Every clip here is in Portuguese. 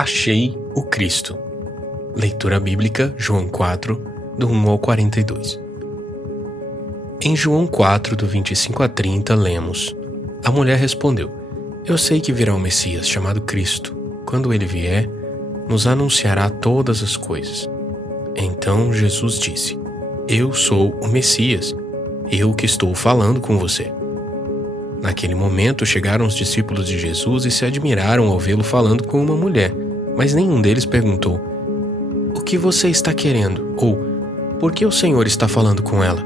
Achei o Cristo. Leitura bíblica, João 4, do 1 ao 42. Em João 4, do 25 a 30, lemos: A mulher respondeu: Eu sei que virá o Messias, chamado Cristo. Quando ele vier, nos anunciará todas as coisas. Então Jesus disse: Eu sou o Messias, eu que estou falando com você. Naquele momento chegaram os discípulos de Jesus e se admiraram ao vê-lo falando com uma mulher, mas nenhum deles perguntou: O que você está querendo? Ou, por que o Senhor está falando com ela?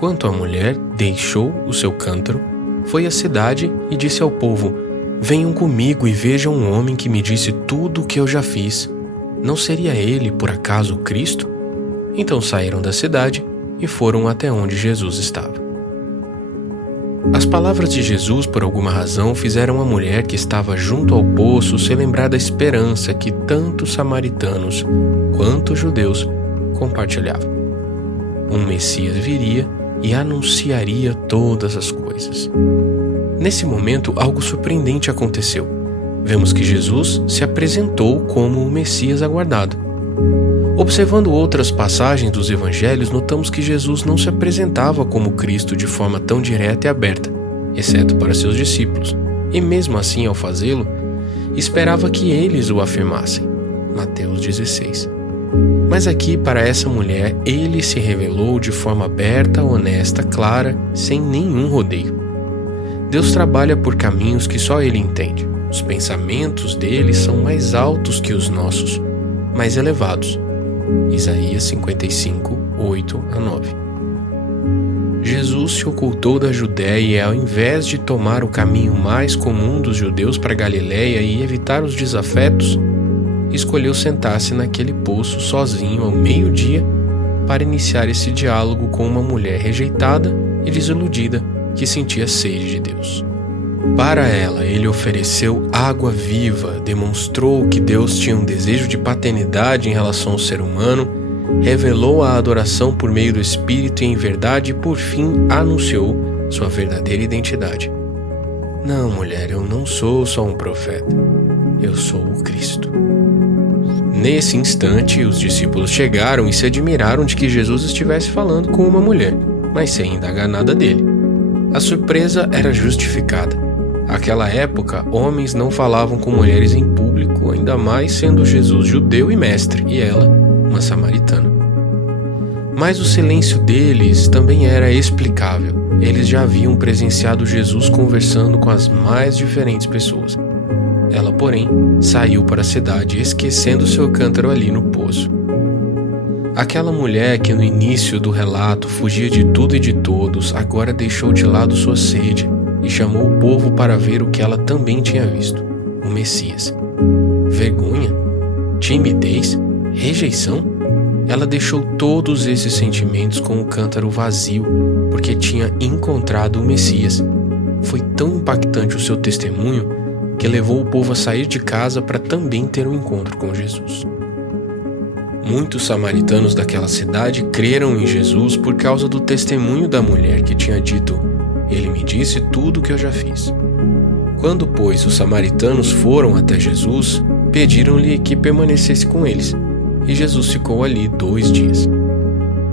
Quanto à mulher, deixou o seu cântaro, foi à cidade e disse ao povo: Venham comigo e vejam um homem que me disse tudo o que eu já fiz. Não seria ele, por acaso, o Cristo? Então saíram da cidade e foram até onde Jesus estava. As palavras de Jesus, por alguma razão, fizeram a mulher que estava junto ao poço se lembrar da esperança que tanto samaritanos quanto judeus compartilhavam. Um Messias viria e anunciaria todas as coisas. Nesse momento, algo surpreendente aconteceu. Vemos que Jesus se apresentou como o Messias aguardado. Observando outras passagens dos evangelhos, notamos que Jesus não se apresentava como Cristo de forma tão direta e aberta, exceto para seus discípulos, e mesmo assim, ao fazê-lo, esperava que eles o afirmassem. Mateus 16. Mas aqui, para essa mulher, ele se revelou de forma aberta, honesta, clara, sem nenhum rodeio. Deus trabalha por caminhos que só ele entende. Os pensamentos dele são mais altos que os nossos, mais elevados. Isaías 55, 8 a 9. Jesus se ocultou da Judéia e, ao invés de tomar o caminho mais comum dos judeus para Galiléia e evitar os desafetos, escolheu sentar-se naquele poço sozinho ao meio-dia para iniciar esse diálogo com uma mulher rejeitada e desiludida que sentia sede de Deus. Para ela, ele ofereceu água viva, demonstrou que Deus tinha um desejo de paternidade em relação ao ser humano, revelou a adoração por meio do Espírito e, em verdade, por fim, anunciou sua verdadeira identidade. Não, mulher, eu não sou só um profeta. Eu sou o Cristo. Nesse instante, os discípulos chegaram e se admiraram de que Jesus estivesse falando com uma mulher, mas sem indagar nada dele. A surpresa era justificada. Naquela época, homens não falavam com mulheres em público, ainda mais sendo Jesus judeu e mestre, e ela, uma samaritana. Mas o silêncio deles também era explicável. Eles já haviam presenciado Jesus conversando com as mais diferentes pessoas. Ela, porém, saiu para a cidade, esquecendo seu cântaro ali no poço. Aquela mulher que no início do relato fugia de tudo e de todos, agora deixou de lado sua sede e chamou o povo para ver o que ela também tinha visto: o Messias. Vergonha? Timidez? Rejeição? Ela deixou todos esses sentimentos com o cântaro vazio, porque tinha encontrado o Messias. Foi tão impactante o seu testemunho que levou o povo a sair de casa para também ter um encontro com Jesus. Muitos samaritanos daquela cidade creram em Jesus por causa do testemunho da mulher que tinha dito: Ele me disse tudo o que eu já fiz. Quando, pois, os samaritanos foram até Jesus, pediram-lhe que permanecesse com eles, e Jesus ficou ali 2 dias.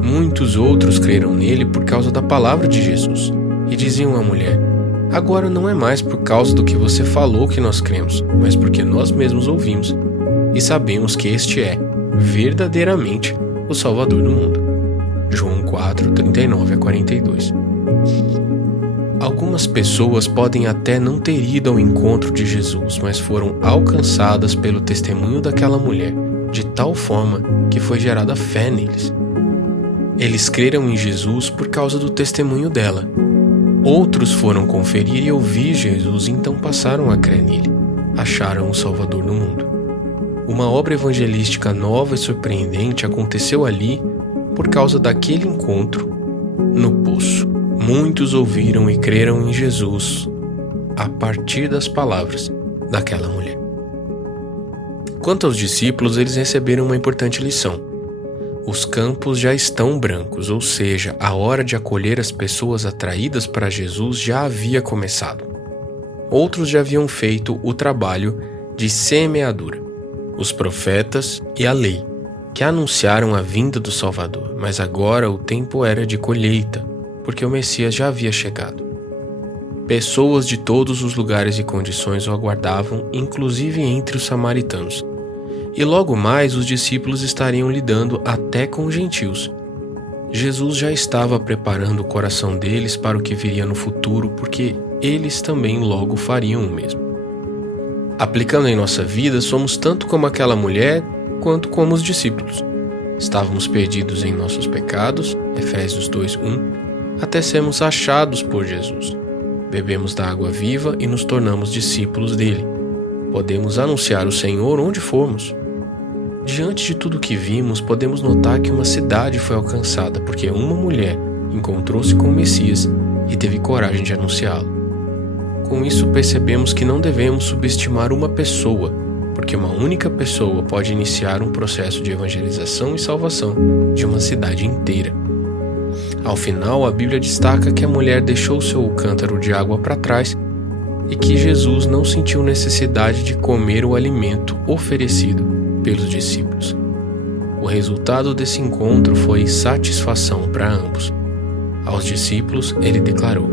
Muitos outros creram nele por causa da palavra de Jesus, e diziam à mulher: Agora não é mais por causa do que você falou que nós cremos, mas porque nós mesmos ouvimos, e sabemos que este é, verdadeiramente, o Salvador do mundo. João 4, 39 a 42. Algumas pessoas podem até não ter ido ao encontro de Jesus, mas foram alcançadas pelo testemunho daquela mulher, de tal forma que foi gerada fé neles. Eles creram em Jesus por causa do testemunho dela. Outros foram conferir e ouvir Jesus e então passaram a crer nele. Acharam o Salvador do mundo. Uma obra evangelística nova e surpreendente aconteceu ali por causa daquele encontro no poço. Muitos ouviram e creram em Jesus a partir das palavras daquela mulher. Quanto aos discípulos, eles receberam uma importante lição. Os campos já estão brancos, ou seja, a hora de acolher as pessoas atraídas para Jesus já havia começado. Outros já haviam feito o trabalho de semeadura. os profetas e a lei, que anunciaram a vinda do Salvador, mas agora o tempo era de colheita, porque o Messias já havia chegado. Pessoas de todos os lugares e condições o aguardavam, inclusive entre os samaritanos. E logo mais os discípulos estariam lidando até com os gentios. Jesus já estava preparando o coração deles para o que viria no futuro, porque eles também logo fariam o mesmo. Aplicando em nossa vida, somos tanto como aquela mulher, quanto como os discípulos. Estávamos perdidos em nossos pecados, Efésios 2:1, até sermos achados por Jesus. Bebemos da água viva e nos tornamos discípulos dele. Podemos anunciar o Senhor onde formos. Diante de tudo que vimos, podemos notar que uma cidade foi alcançada porque uma mulher encontrou-se com o Messias e teve coragem de anunciá-lo. Com isso, percebemos que não devemos subestimar uma pessoa, porque uma única pessoa pode iniciar um processo de evangelização e salvação de uma cidade inteira. Ao final, a Bíblia destaca que a mulher deixou seu cântaro de água para trás e que Jesus não sentiu necessidade de comer o alimento oferecido pelos discípulos. O resultado desse encontro foi satisfação para ambos. Aos discípulos, ele declarou: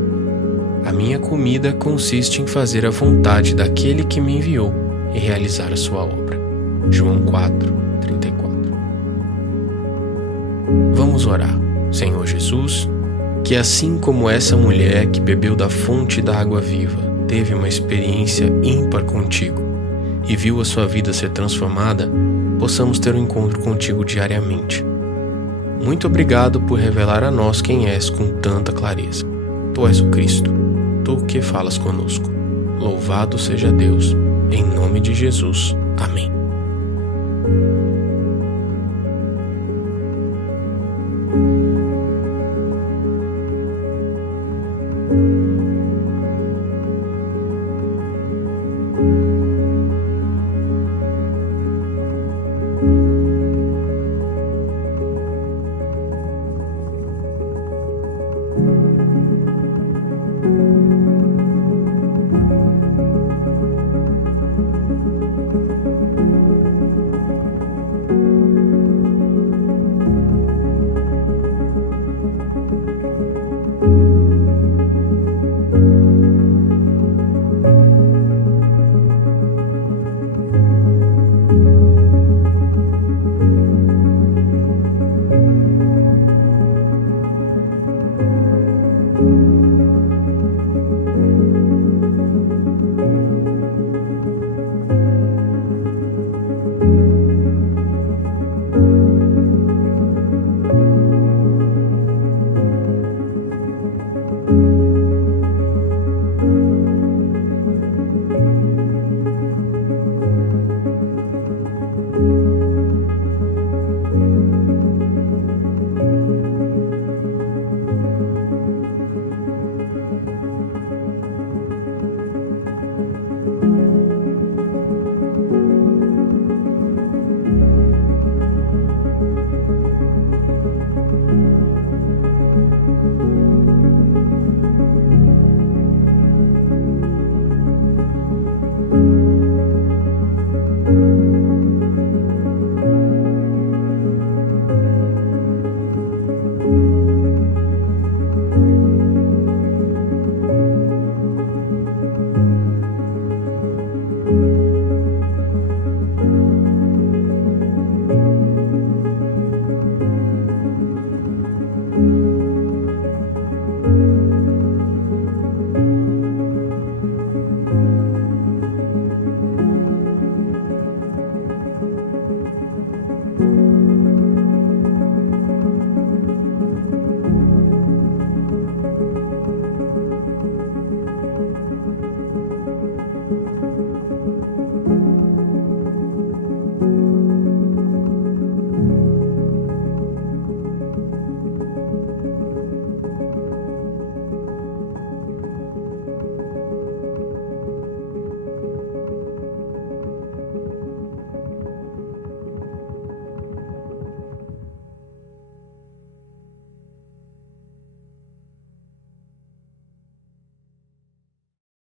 "A minha comida consiste em fazer a vontade daquele que me enviou e realizar a sua obra." João 4:34. Vamos orar. Senhor Jesus, que assim como essa mulher que bebeu da fonte da água viva teve uma experiência ímpar contigo e viu a sua vida ser transformada, possamos ter um encontro contigo diariamente. Muito obrigado por revelar a nós quem és com tanta clareza. Tu és o Cristo, tu que falas conosco. Louvado seja Deus, em nome de Jesus. Amém.